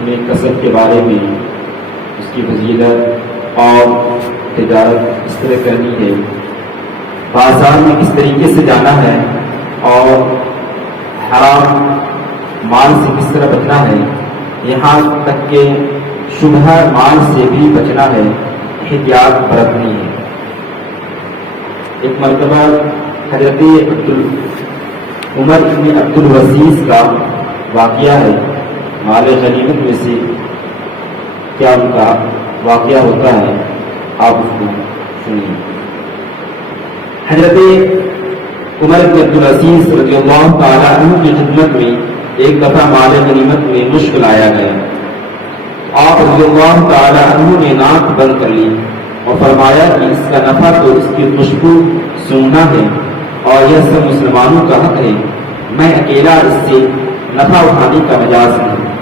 اپنے کسب کے بارے میں، اس کی فضیلت اور تجارت کس طرح کرنی ہے، بازار میں کس طریقے سے جانا ہے اور حرام مال سے کس طرح بچنا ہے، یہاں تک کہ شبہ مال سے بھی بچنا ہے، احتیاط برتنی ہے۔ ایک مرتبہ حضرت عمر بن عبد العزیز کا واقعہ ہے، مال غنیمت میں سے کیا ان کا واقعہ ہوتا ہے، آپ اس کو سنیے۔ حضرت عمر بن عبد العزیز رضی اللہ تعالیٰ عنہ کی خدمت میں ایک دفعہ مال غنیمت میں مشکل آیا گیا، آپ رضی اللہ تعالیٰ عنہ نے ناک بند کر لی اور فرمایا کہ اس کا نفع تو اس کی خوشبو سونگھنا ہے اور یہ سب مسلمانوں کا حق ہے، میں اکیلا اس سے نفع اٹھانے کا مجاز